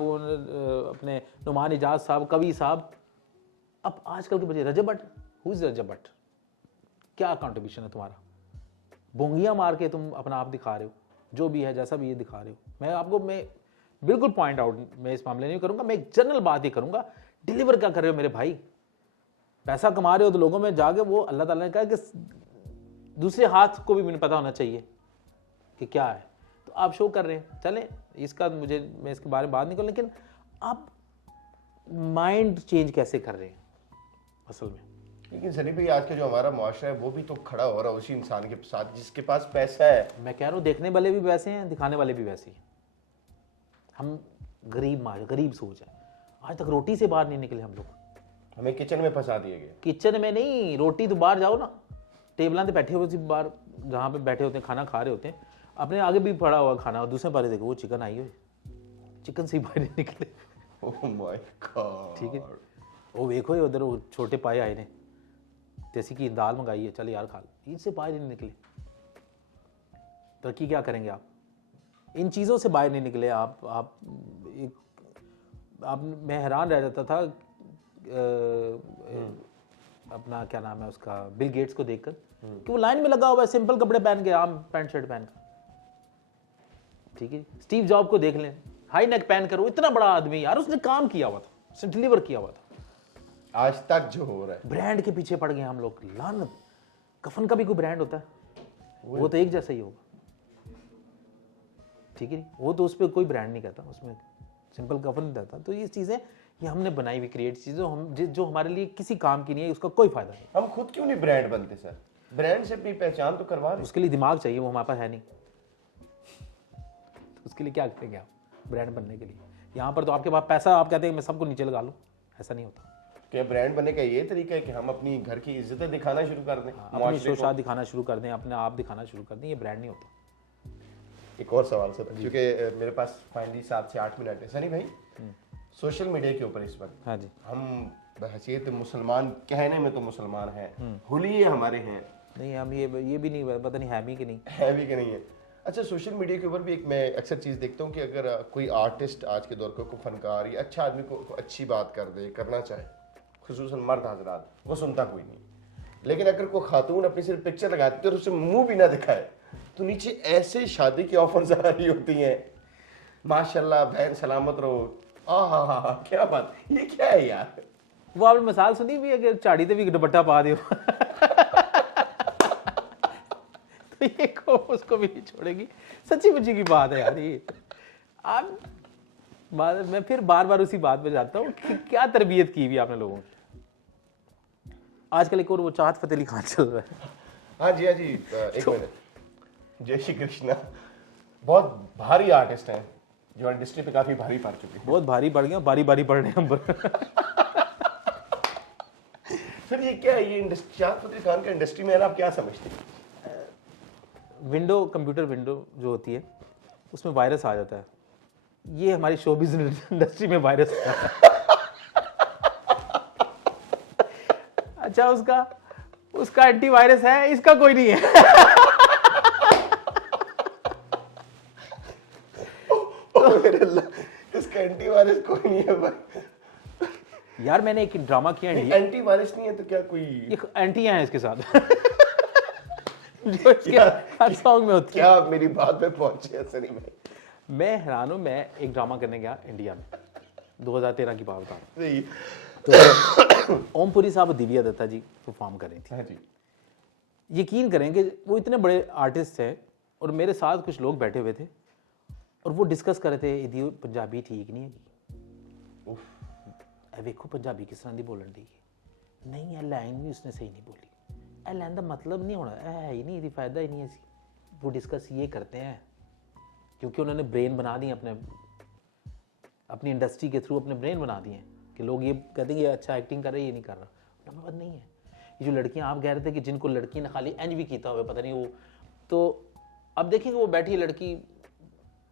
अपने नुमान इजाज साहब, कवि साहब। अब आजकल के बच्चे, रजब भट्ट, हु इज रजब भट्ट, क्या कंट्रीब्यूशन है तुम्हारा? बोंगियां मार के तुम अपना आप दिखा रहे हो, जो भी है जैसा भी ये दिखा रहे हो। मैं बिल्कुल पॉइंट आउट मैं इस मामले नहीं करूंगा, मैं एक जनरल बात ही करूंगा। डिलीवर क्या कर रहे हो मेरे भाई? पैसा कमा रहे हो तो लोगों में जाके, वो अल्लाह ताला ने कहा कि दूसरे हाथ को भी मुझे पता होना चाहिए कि क्या है, तो आप शो कर रहे हैं। चलें, इसका मैं इसके बारे में बात नहीं करूँ, लेकिन आप माइंड चेंज कैसे कर रहे हैं असल में? लेकिन सनी भाई, आज का जो हमारा मुआशरा है वो भी तो खड़ा हो रहा है उसी इंसान के साथ जिसके पास पैसा है। मैं कह रहा हूँ देखने वाले भी वैसे हैं, दिखाने वाले भी वैसे ही। हम गरीब सोच है, आज तक रोटी से बाहर नहीं निकले हम लोग। हमें किचन में फंसा दिया गया। किचन में नहीं, रोटी तो बाहर जाओ ना, टेबलों पे बैठे हुए बाहर, जहाँ पे बैठे होते हैं खाना खा रहे होते हैं, अपने आगे भी पड़ा हुआ खाना, और दूसरे बारे देखो वो चिकन आई हुई, चिकन से ही बाहर नहीं निकले। Oh my God. ठीक है, वो देखो उधर वो छोटे पाए आए ने, जैसी कि दाल मंगाई है, चल यार खा लो, इनसे बाहर नहीं निकले। तरक्की क्या करेंगे आप? इन चीज़ों से बाहर नहीं निकले आप मैं हैरान रह जाता था अपना क्या नाम है उसका, बिल गेट्स को देखकर, कि वो लाइन में लगा हुआ है सिंपल कपड़े पहन के, आम पैंट शर्ट पहन कर। ठीक है, स्टीव जॉब को देख लें, हाई नेक पहन कर, वो इतना बड़ा आदमी यार, उसने काम किया हुआ था, उसने डिलीवर किया हुआ था। आज तक जो हो रहा है, ब्रांड के पीछे पड़ गए हम लोग। लानत, कफन का भी कोई ब्रांड होता है? वो तो एक जैसा ही होगा। ठीक है, वो तो उस पर कोई ब्रांड नहीं कहता, उसमें सिंपल कफन नहीं रहता। तो ये चीज़ें ये हमने बनाई हुई क्रिएट चीज़ें, जो हमारे लिए किसी काम की नहीं है, उसका कोई फायदा नहीं। हम खुद क्यों नहीं ब्रांड बनते सर? ब्रांड से अपनी पहचान तो करवा दें। उसके लिए दिमाग चाहिए, वो हमारे पास है नहीं। तो उसके लिए क्या करेंगे आप ब्रांड बनने के लिए? यहाँ पर तो आपके पास पैसा, आप कहते हैं मैं सबको नीचे लगा लूँ, ऐसा नहीं होता। क्या ब्रांड बनने का ये तरीका है कि हम अपनी घर की इज्जतें दिखाना शुरू कर दें, अपनी शोशात दिखाना शुरू कर दें, अपने आप दिखाना शुरू कर दें? ये ब्रांड नहीं होता। एक और सवाल सर, क्योंकि मेरे पास फाइनली 7 से 8 मिनट है। सनी भाई, सोशल मीडिया के ऊपर इस वक्त हाँ जी, हम बहसीयत मुसलमान, कहने में तो मुसलमान हैं, हुलिये हमारे हैं, नहीं हम ये भी नहीं पता नहीं है भी कि नहीं है भी कि नहीं है। अच्छा, सोशल मीडिया के ऊपर भी एक मैं अक्सर चीज़ देखता हूँ कि अगर कोई आर्टिस्ट आज के दौर को फनकार या अच्छा आदमी को अच्छी बात कर दे, करना चाहे, खुसूसन मर्द हजरात, वो सुनता कोई नहीं। लेकिन अगर कोई खातून अपनी सिर्फ पिक्चर लगाती है और उसे मुंह भी ना दिखाए, तो नीचे ऐसे शादी की ऑफर्स आ रही होती हैं, माशाल्लाह बहन सलामत रहो, हा, क्या बात, ये क्या है यार? वो आपने मिसाल सुनी भी, अगर झाड़ी ते भी दुपट्टा पा दियो तो ये को उसको भी नहीं छोड़ेगी। सच्ची मुच्ची की बात है यार ये। आप मैं फिर बार बार उसी बात पे जाता हूँ कि क्या तरबियत की हुई आपने लोगों की। आजकल एक और वो चाहत फतेह अली खान चल रहा है। हाँ जी, एक मिनट। जय श्री कृष्णा बहुत भारी आर्टिस्ट हैं जो इंडस्ट्री पे काफी भारी पड़ चुके हैं। बहुत भारी पड़ गए, बारी बारी पड़ रहे हैं हम पर। सर ये क्या है, ये इंडस्ट्री, चाहत फतेह अली खान का इंडस्ट्री में आप क्या समझते हैं? विंडो, कंप्यूटर विंडो जो होती है उसमें वायरस आ जाता है। ये हमारी शोबिज़ इंडस्ट्री में वायरस आता है। अच्छा, उसका एंटीवायरस है, इसका कोई नहीं है। मेरे अल्लाह, इसका एंटीवायरस कोई नहीं है भाई। यार मैंने एक ड्रामा किया, एंटीवायरस नहीं है तो क्या कोई एंटी है इसके साथ। जो इसके हर सॉन्ग में होती है। क्या मेरी बात में पहुंचे हैं सनी भाई? मैं हैरान हूँ, मैं एक ड्रामा करने गया इंडिया में, 2013 की बात बता रहा नहीं। हूँ। तो ओमपुरी साहब, दिव्या दत्ता जी परफॉर्म कर रही थी। हाँ जी। यकीन करें कि वो इतने बड़े आर्टिस्ट हैं और मेरे साथ कुछ लोग बैठे हुए थे और वो डिस्कस कर रहे थे, यदि पंजाबी ठीक नहीं है, वेखो पंजाबी किस तरह की बोलन दी है, नहीं है लाइन भी उसने सही नहीं बोली, ए लाइन का मतलब नहीं होना, है ही नहीं, यदि फायदा ही नहीं है। वो डिस्कस ये करते हैं क्योंकि उन्होंने ब्रेन बना दी अपनी इंडस्ट्री के थ्रू अपने ब्रेन बना दिए हैं कि लोग ये कहते हैं कि ये अच्छा एक्टिंग कर रहा है, ये नहीं कर रहा। नंबर नहीं है। ये जो लड़कियां आप कह रहे थे कि जिनको लड़की ने खाली एंज भी कीता हुआ पता नहीं वो, तो अब देखेंगे वो बैठी है लड़की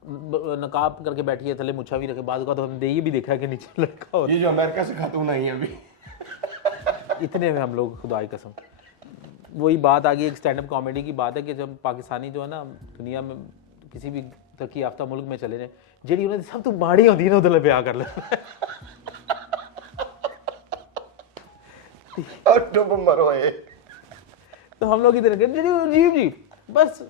नकाब करके बैठी है, थले मुछा भी रखे, बाद का तो हमने ये भी देखा है कि नीचे लड़का होता ये जो अमेरिका से खातून आई है अभी, इतने में हम लोग खुदा की कसम। वही बात आ गई, एक स्टैंड अप कॉमेडी की बात है कि जब पाकिस्तानी जो है ना दुनिया में किसी भी तरक्की याफ्ता मुल्क में चले जाए, जेडी उन्हें सब तू माड़ी होती है ना उधर ब्याह कर ले और डूब मरो है। तो हम लोग इधर जी जी बस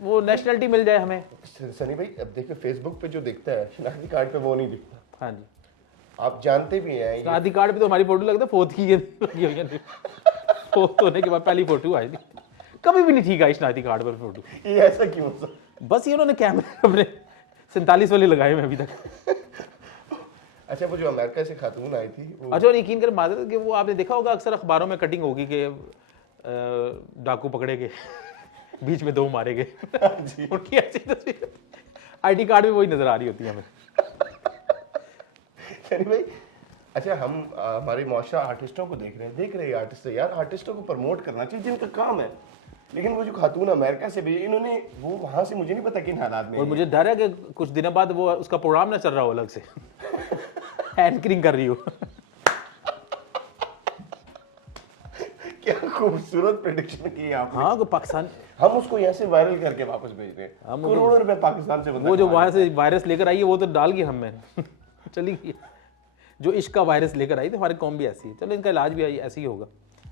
वो नेशनलिटी मिल जाए हमें। सनी भाई अब देखिए फेसबुक पे जो दिखता है शनाख्ती कार्ड पे वो नहीं दिखता। हाँ जी, आप जानते भी हैं ये- शादी कार्ड पे तो हमारी फोटो लगता है फोत की लगी हुई है। फोत होने के बाद पहली फोटो आई थी, कभी भी नहीं ठीक आई शनाख्ती कार्ड पर फोटो। ये ऐसा क्यों सर? बस ये उन्होंने कैमरे अपने 47 वाले लगाए हुए अभी तक। अच्छा वो जो अमेरिका से खातून आई थी वो अच्छा, और यकीन कर माजरत कि वो आपने देखा होगा अक्सर अखबारों में कटिंग होगी कि डाकू पकड़े गए, बीच में 2 मारे गए उनकी ऐसी तस्वीर आईडी कार्ड में वही नजर आ रही होती है हमें। सनी भाई अच्छा हम हमारे मुआशरा आर्टिस्टों को देख रहे हैं आर्टिस्ट है यार, आर्टिस्टों को प्रमोट करना चाहिए जिनका काम है। लेकिन वो जो खातून अमेरिका से भेजी इन्होंने वो वहां से मुझे नहीं पता किन हालात में और मुझे डर है कि कुछ दिनों बाद वो उसका प्रोग्राम ना चल रहा हो अलग से एंकरिंग कर रही हो। क्या खूबसूरत प्रेडिक्शन की आपने। हाँ, पाकिस्तान हम उसको यहाँ से वायरल करके वापस भेज रहे हैं, हम करोड़ों रुपए पाकिस्तान से बंदा वो जो कमा वहां से वायरस लेकर आई है वो तो डाल गई हमें चली गई। जो इश्क का वायरस लेकर आई थी, हमारी कौम भी ऐसी है, चलो इनका इलाज भी ऐसे ही होगा,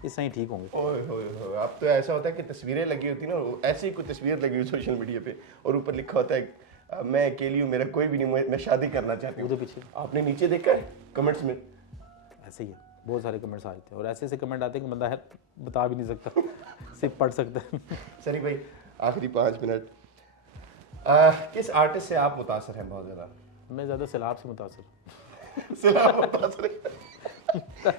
इससे ही ठीक होंगे। ओए होए होए, अब तो ऐसा होता है कि तस्वीरें लगी होती ना, ऐसी ही कोई तस्वीर लगी हुई सोशल मीडिया पे और ऊपर लिखा होता है मैं अकेली हूँ, मेरा कोई भी नहीं, मैं शादी करना चाहती हूँ। उधर पीछे आपने नीचे देखा है कमेंट्स में? ऐसे ही है, बहुत सारे कमेंट्स आए थे और ऐसे ऐसे कमेंट आते हैं कि बंदा है बता भी नहीं सकता सिर्फ पढ़ सकता है। सनी भाई आखिरी 5 मिनट, किस आर्टिस्ट से आप मुतासर हैं बहुत ज्यादा? मैं ज़्यादा सैलाब से मुतासर। सैलाब मुतासर है?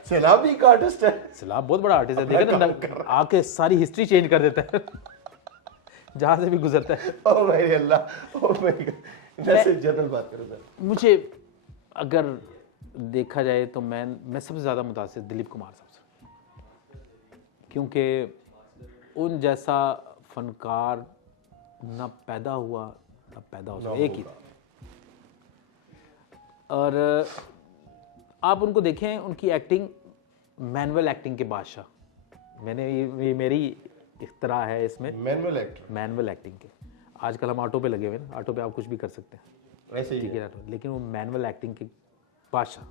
सैलाब भी एक आर्टिस्ट है? सैलाब बहुत बड़ा आर्टिस्ट है, देखा ना आके सारी हिस्ट्री चेंज कर देता है जहाँ से भी गुजरता है। ओह मेरे अल्लाह, ओह मेरी गॉड, जैसे जनरल बात करो सर। मुझे अगर देखा जाए तो मैं सबसे ज़्यादा मुतासिर दिलीप कुमार साहब से, क्योंकि उन जैसा फनकार ना पैदा हुआ ना पैदा हो सकता, एक ही था। और आप उनको देखें, उनकी एक्टिंग मैनुअल एक्टिंग के बादशाह। मैंने ये मेरी इख्तरा है इसमें, मैनुअल एक्टर मैनुअल एक्टिंग के। आजकल हम ऑटो पे लगे हुए हैं, ऑटो पे आप कुछ भी कर सकते हैं, वैसे ही ठीक है। है, लेकिन वो मैनुअल एक्टिंग के बादशाह।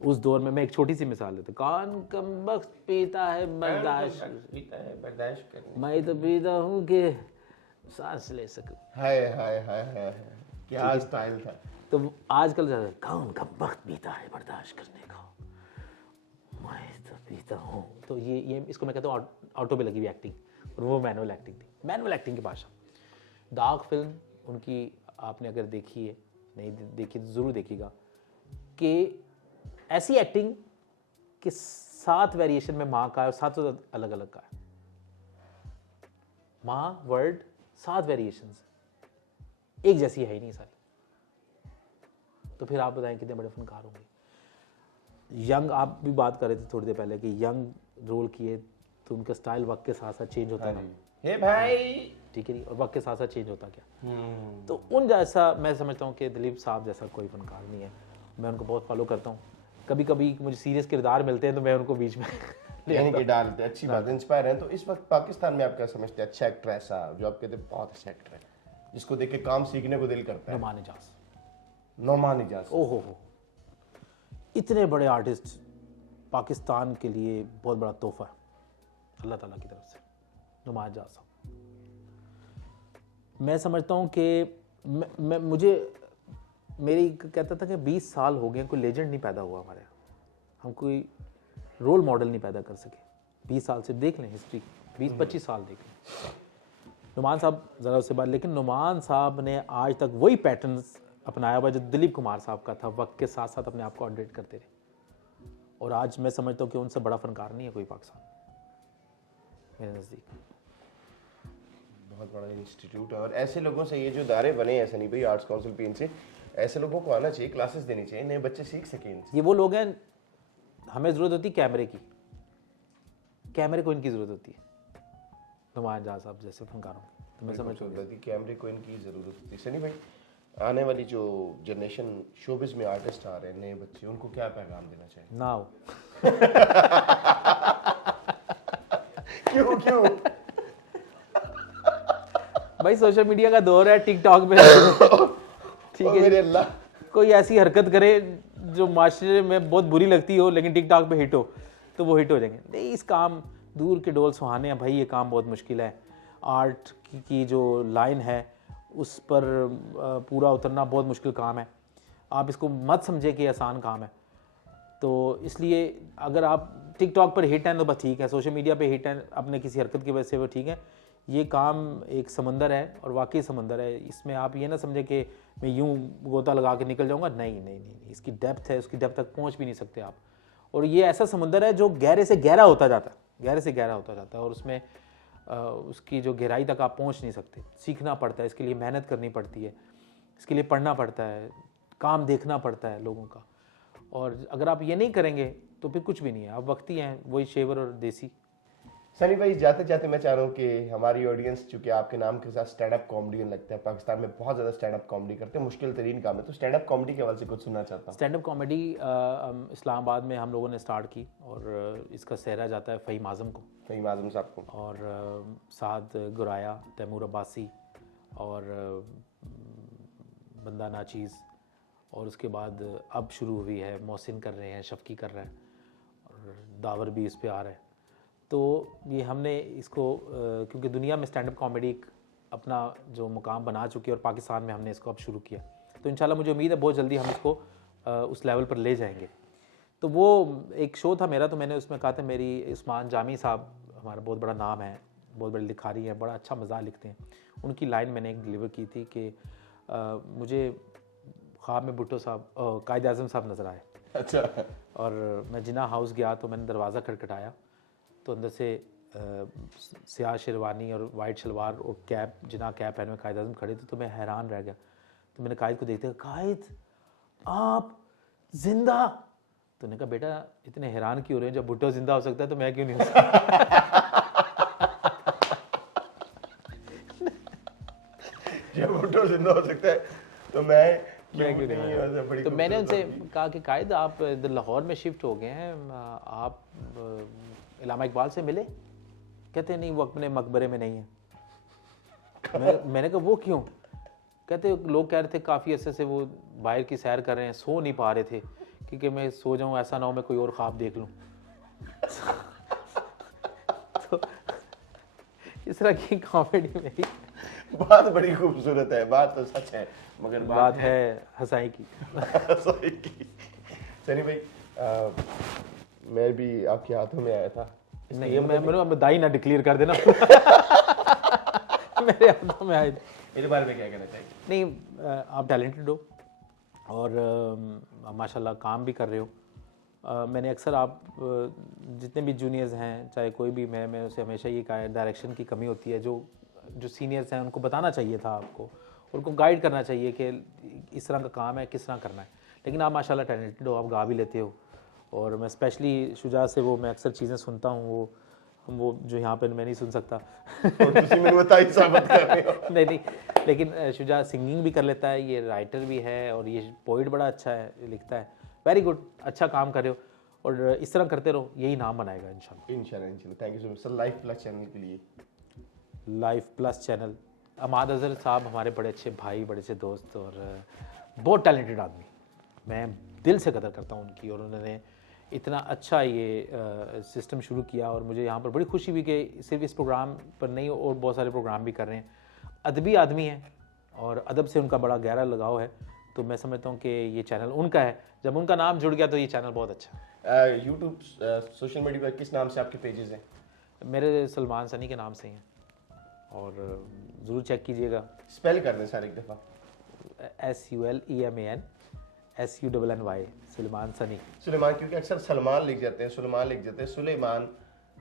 उस दौर में मैं एक छोटी सी मिसाल देता, कौन कमबख्त पीता है बर्दाश्त, बर्दाश्त करना। मैं तो पीता हूँ कि सांस ले सकूं। हाय हाय हाय हाय, क्या स्टाइल था। तो आजकल ज़्यादा कौन कमबख्त पीता है बर्दाश्त करने का, मैं तो पीता हूँ। तो ये इसको मैं कहता हूँ ऑटो पे लगी हुई एक्टिंग, और वो मैनुअल एक्टिंग थी, मैनुअल एक्टिंग की भाषा। दाग फिल्म उनकी आपने अगर देखी है, नहीं देखी तो ज़रूर देखिएगा, कि ऐसी एक्टिंग कि 7 वेरिएशन में माँ का है और 7 अलग अलग का है। माँ वर्ड 7 वेरिएशंस, एक जैसी है ही नहीं सारी। तो फिर आप बताएं कितने बड़े फनकार होंगे। यंग, आप भी बात कर रहे थे थोड़ी देर पहले कि यंग रोल किए तो उनका स्टाइल वक्त के साथ साथ चेंज होता है, हे भाई, ठीक है, और वक्त के साथ साथ चेंज होता क्या। तो उन जैसा मैं समझता हूँ कि दिलीप साहब जैसा कोई फनकार नहीं है। मैं उनको बहुत फॉलो करता हूँ, कभी कभी मुझे सीरियस किरदार मिलते हैं तो मैं उनको बीच में यानी कि डालते, अच्छी बात, इंस्पायर हैं। तो इस वक्त पाकिस्तान में आप क्या समझते हैं अच्छा एक्टर ऐसा जो आप कहते हैं बहुत अच्छा एक्टर है, जिसको देख के काम सीखने को दिल करता है? नुमान इजाज। नौमान इजाज। ओहो हो, इतने बड़े आर्टिस्ट पाकिस्तान के लिए बहुत बड़ा तोहफा है अल्लाह ताला की तरफ से। नुमान इजाज साहब, मैं समझता हूँ कि मुझे मेरी कहता था कि 20 साल हो गए कोई लेजेंड नहीं पैदा हुआ हमारे यहाँ, हम कोई रोल मॉडल नहीं पैदा कर सके। 20 साल से देख लें हिस्ट्री, 20-25 साल देख लें। नुमान साहब ज़रा उससे बात, लेकिन नुमान साहब ने आज तक वही पैटर्न्स अपनाया हुआ जो दिलीप कुमार साहब का था, वक्त के साथ साथ अपने आप को अपडेट करते रहे। और आज मैं समझता हूँ कि उनसे बड़ा फनकार नहीं है कोई पाकिस्तान मेरे नज़दीक। बहुत बड़ा इंस्टीट्यूट है और ऐसे लोगों से ये जो दायरे बने हैं सनी भाई, आर्ट्स काउंसिल पे, इनसे ऐसे लोगों को आना चाहिए, क्लासेस देनी चाहिए, नए बच्चे सीख सकें इनसे। ये वो लोग हैं, हमें ज़रूरत होती है कैमरे की, कैमरे को इनकी ज़रूरत होती है, नुमान जहाँ साहब जैसे फनकारों को, तो मैं समझ कि कैमरे को इनकी ज़रूरत होती है। सनी भाई, आने वाली जो जनरेशन शोबिज में आर्टिस्ट आ रहे हैं, नए बच्चे, उनको क्या पैगाम देना चाहिए? ना हो। क्यों? भाई सोशल मीडिया का दौर है, टिकटॉक पे ठीक है, मेरे अल्लाह, कोई ऐसी हरकत करे जो माशरे में बहुत बुरी लगती हो लेकिन टिकटॉक पे हिट हो, तो वो हिट हो जाएंगे। नहीं, इस काम दूर के डोल सुहाने हैं भाई, ये काम बहुत मुश्किल है। आर्ट की जो लाइन है उस पर पूरा उतरना बहुत मुश्किल काम है। आप इसको मत समझे कि आसान काम है। तो इसलिए अगर आप टिकटॉक पर हिट हैं तो बस ठीक है, सोशल मीडिया पे हिट हैं अपने किसी हरकत की वजह से, वो ठीक है। ये काम एक समंदर है और वाकई समंदर है, इसमें आप ये ना समझे कि मैं यूं गोता लगा के निकल जाऊंगा। नहीं, इसकी डेप्थ है, उसकी डेप्थ तक पहुंच भी नहीं सकते आप। और ये ऐसा समंदर है जो गहरे से गहरा होता जाता है, गहरे से गहरा होता जाता है, और उसमें उसकी जो गहराई तक आप पहुंच नहीं सकते। सीखना पड़ता है, इसके लिए मेहनत करनी पड़ती है, इसके लिए पढ़ना पड़ता है, काम देखना पड़ता है लोगों का। और अगर आप ये नहीं करेंगे तो फिर कुछ भी नहीं है, आप वक्ती हैं, वही शेवर और देसी। सनी भाई, जाते जाते मैं चाह रहा हूँ कि हमारी ऑडियंस, चूंकि आपके नाम के साथ स्टैंड अप कॉमेडियन लगता है, पाकिस्तान में बहुत ज़्यादा स्टैंड अप कॉमेडी करते हैं, मुश्किल तरीन काम है, तो स्टैंड अप कॉमेडी के हवाले से कुछ सुनना चाहता हूँ। स्टैंड अप कॉमेडी इस्लामाबाद में हम लोगों ने स्टार्ट की, और इसका सहरा जाता है फ़हीम आज़म को, फ़हीम आज़म साहब को, और साद गुराया, तैमूर अब्बासी, और बंदा नाचीज़, और उसके बाद अब शुरू हुई है मोहसिन कर रहे हैं, शफ़की कर रहा है, और दावर भी इस पे आ रहा है। तो ये हमने इसको क्योंकि दुनिया में स्टैंड अप कॉमेडी अपना जो मुकाम बना चुकी है और पाकिस्तान में हमने इसको अब शुरू किया, तो इंशाल्लाह मुझे उम्मीद है बहुत जल्दी हम इसको उस लेवल पर ले जाएंगे। तो वो एक शो था मेरा, तो मैंने उसमें कहा था, मेरी उस्मान जामी साहब, हमारा बहुत बड़ा नाम है, बहुत बड़े लिखारी हैं, बड़ा अच्छा मज़ाक लिखते हैं, उनकी लाइन मैंने एक डिलीवर की थी कि मुझे ख्वाब में भुट्टो साहब, कायद आज़म साहब नज़र आए। अच्छा। और मैं जिना हाउस गया तो मैंने दरवाज़ा खटखटाया, तो अंदर से स्याह शेरवानी और वाइट शलवार और कैप, जिना कैप पहने हुए कायद आज़म खड़े थे। तो मैं हैरान रह गया। तो मैंने कायद को देखते, कायद आप जिंदा? तो उन्होंने कहा, बेटा इतने हैरान क्यों हो रहे हैं, जब भुट्टो जिंदा हो सकता है तो मैं क्यों नहीं हो सकता? जब भुट्टो जिंदा हो सकता है तो मैं क्यों नहीं? तो मैंने उनसे कहा कि कायद आप इधर लाहौर में शिफ्ट हो गए हैं, आप इलामा इकबाल से मिले? कहते नहीं, वो अपने मकबरे में नहीं है। मैंने कहा वो क्यों? कहते लोग कह रहे थे काफ़ी अरसे से वो बाहर की सैर कर रहे हैं, सो नहीं पा रहे थे, क्योंकि मैं सो जाऊं ऐसा ना हो मैं कोई और ख्वाब देख लूं। तो इस तरह की कॉमेडी मेरी। बात बड़ी खूबसूरत है, बात तो सच है, मगर बात है हंसाई की। हंसाई की। सनी भाई, मैं भी आपके हाथों में आया था। नहीं, मैं दाई ना डिक्लेयर कर देना। मेरे हाथों में आए थे। मेरे बारे में क्या कहना चाहिए? नहीं, आप टैलेंटेड हो और माशाल्लाह काम भी कर रहे हो। मैंने अक्सर आप जितने भी जूनियर्स हैं, चाहे कोई भी, मैं उसे हमेशा ये कहा है, डायरेक्शन की कमी होती है। जो सीनियर्स हैं उनको बताना चाहिए था आपको, उनको गाइड करना चाहिए कि इस तरह का काम है, किस तरह करना है। लेकिन आप माशाल्लाह टैलेंटेड हो, आप गा भी लेते हो। और मैं स्पेशली शुजा से वो मैं अक्सर चीज़ें सुनता हूँ, वो जो यहाँ पर मैं नहीं सुन सकता। नहीं, लेकिन शुजा सिंगिंग भी कर लेता है, ये राइटर भी है, और ये पोइट बड़ा अच्छा है, लिखता है। वेरी गुड, अच्छा काम कर रहे हो, और इस तरह करते रहो, यही नाम बनाएगा इंशाल्लाह। Thank you so much sir. Life plus channel के लिए, लाइफ प्लस चैनल, अमाद अजहर साहब हमारे बड़े अच्छे भाई, बड़े अच्छे दोस्त, और बहुत टैलेंटेड आदमी, मैं दिल से कदर करता हूँ उनकी। और उन्होंने इतना अच्छा ये सिस्टम शुरू किया, और मुझे यहाँ पर बड़ी खुशी हुई कि सिर्फ इस प्रोग्राम पर नहीं और बहुत सारे प्रोग्राम भी कर रहे हैं। अदबी आदमी हैं और अदब से उनका बड़ा गहरा लगाव है, तो मैं समझता हूँ कि ये चैनल उनका है। जब उनका नाम जुड़ गया तो ये चैनल बहुत अच्छा है। यूट्यूब, सोशल मीडिया पर किस नाम से आपके पेजेस हैं? मेरे सलमान सनी के नाम से हैं, और ज़रूर चेक कीजिएगा। स्पेल कर दें सर एक दफ़ा। SULEMAN SUNNY, Suleman Sunny. सुलेमान, क्योंकि अक्सर सलमान लिख जाते हैं, सुलेमान लिख जाते हैं, सुलेमान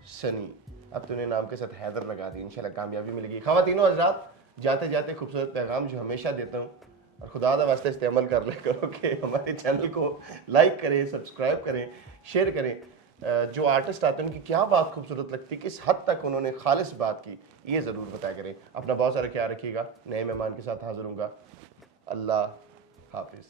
सनी। अब तूने नाम के साथ हैदर लगा दी, इंशाल्लाह कामयाबी मिलेगी। ख़वातीनो हज़रात, जाते जाते खूबसूरत पैगाम जो हमेशा देता हूँ, और खुदा दा वास्ते इस्तेमाल कर ले करो कि हमारे चैनल को लाइक करें, सब्सक्राइब करें, शेयर करें। जो आर्टिस्ट आते हैं उनकी क्या बात खूबसूरत लगती है, किस हद तक उन्होंने खालिस बात की, ये ज़रूर बताया करें। अपना बहुत सारा ख्याल रखिएगा। नए मेहमान के साथ हाजिर होऊंगा। अल्लाह हाफिज़।